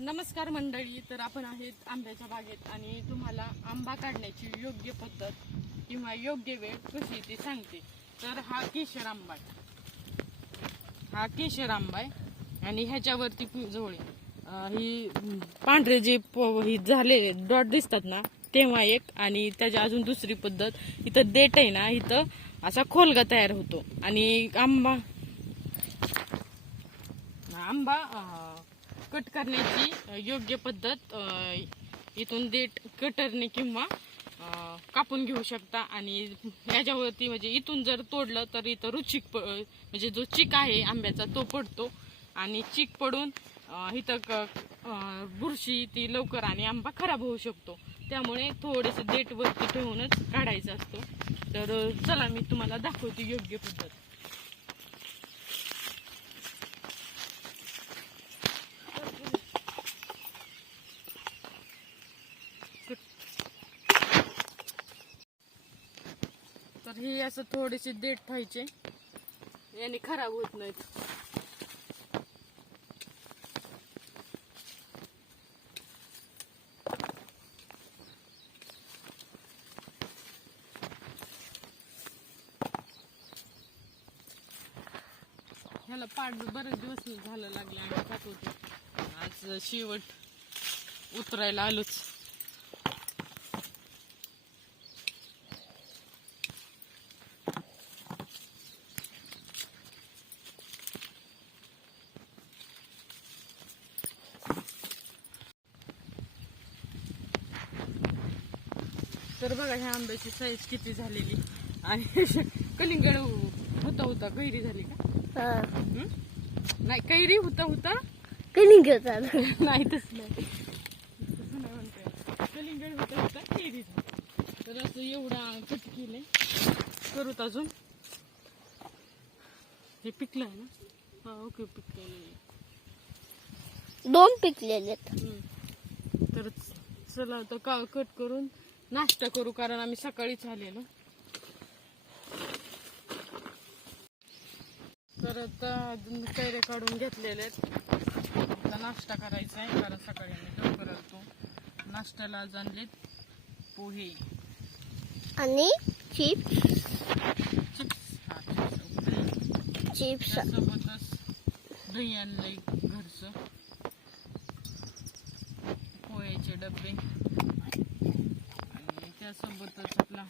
नमस्कार मंडळी तर आपण आहेत आंब्याच्या बागेत आणि तुम्हाला आंबा काढण्याची योग्य पद्धत किंवा योग्य वेळ कशी ती सांगते. तर हा केशर आंबा आहे. हा केशर आंबा आहे आणि ह्याच्यावरती पि- जवळ ही पांढरे जे ही झाले डॉट दिसतात ना तेव्हा एक आणि त्याच्या अजून दुसरी पद्धत इथं देट आहे ना इथं असा खोलगा तयार होतो. आणि आंबा आंबा कट करण्याची योग्य पद्धत इथून देठ कटरने किंवा कापून घेऊ शकता. आणि याच्यावरती म्हणजे इथून जर तोडलं तर इथं रुचिक प- म्हणजे जो चिक आहे आंब्याचा तो पडतो. आणि चिक पडून इथं क- बुरशी ती लवकर आणि आंबा खराब होऊ शकतो. त्यामुळे थोडेसे देठ वरती ठेवूनच काढायचा असतो. तर चला मी तुम्हाला दाखवते योग्य पद्धत. तर हे असं थोडेसे देठ ठेवायचे याने खराब होत नाहीत. ह्याला पाठ बरेच दिवस झालं लागले आणि खात होते. आज शेवट उतरायला आलोच. तर बघा ह्या आंब्याची साईज किती झालेली? आणि कलिंगड होता होता कैरी झाली का? हं? नाही कैरी होता होता? कलिंग होतात नाही तसं नाही. तसं नाही म्हणते कलिंगड होता होता कैरी झाली. तर असं एवढा कट केलंय. करूत अजून? हे पिकलं आहे ना? हा ओके पिकलेलं दोन पिकलेले आहेत. हम्म. तर चला आता का कट करून नाश्ता करू कारण आम्ही सकाळीच आलेलो. तर अजून कैरे काढून घेतलेले आहेत. आता नाश्ता करायचा आहे कारण सकाळी आम्ही लवकर आलतो. नाश्त्याला आज आणलेत पोहे. आणि चिप्स. चिप्स. हा त्यासोबतच दही आणलंय घरचं. पोह्याचे डबे. त्यासोबतच आपला.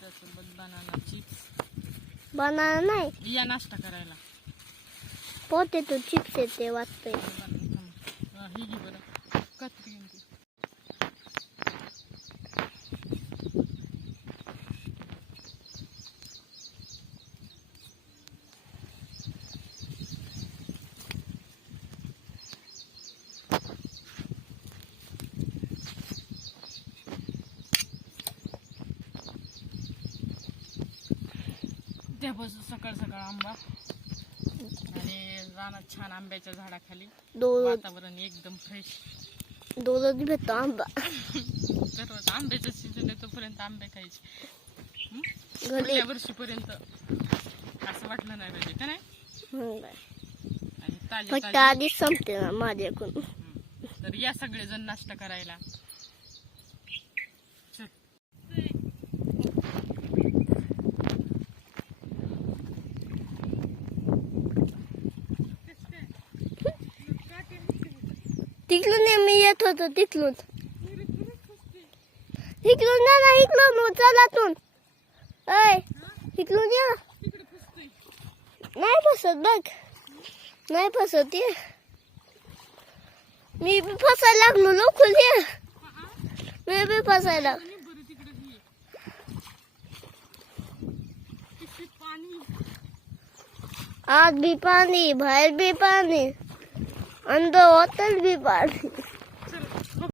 त्यासोबत बनाना चिप्स बनाना नाही. या नाश्ता करायला. पोटॅटो चिप्स येते वाटतंय. ही घे बरं. कात्री त्यापासून सकाळ सकाळ आंबा. आणि रानात छान आंब्याच्या झाडाखाली दोन वातावरण एकदम फ्रेश दोन भेटतो आंबा. तर आंब्याचं सीझन आहे तोपर्यंत आंबे खायचे. हं? घरी पुढल्या वर्षीपर्यंत असं वाटलं नाही पाहिजे का नाही? हम्म. आणि ताजे फक्त ताजे आधीच संपते ना माझ्याकडून. हं. तर या सगळेजण नाश्ता करायला. तिकडून मी येत होतो तिकडून तिकडून ना ना इकडून चलातून अय इकडून या. नाही फसत बघ. नाही फसत ये. मी बी फसायला लागलो लवकर ये. मी बी फसायला आणि पाणी आत भी पाणी बाहेर भी पाणी. અંદર હોટલ બી પાડી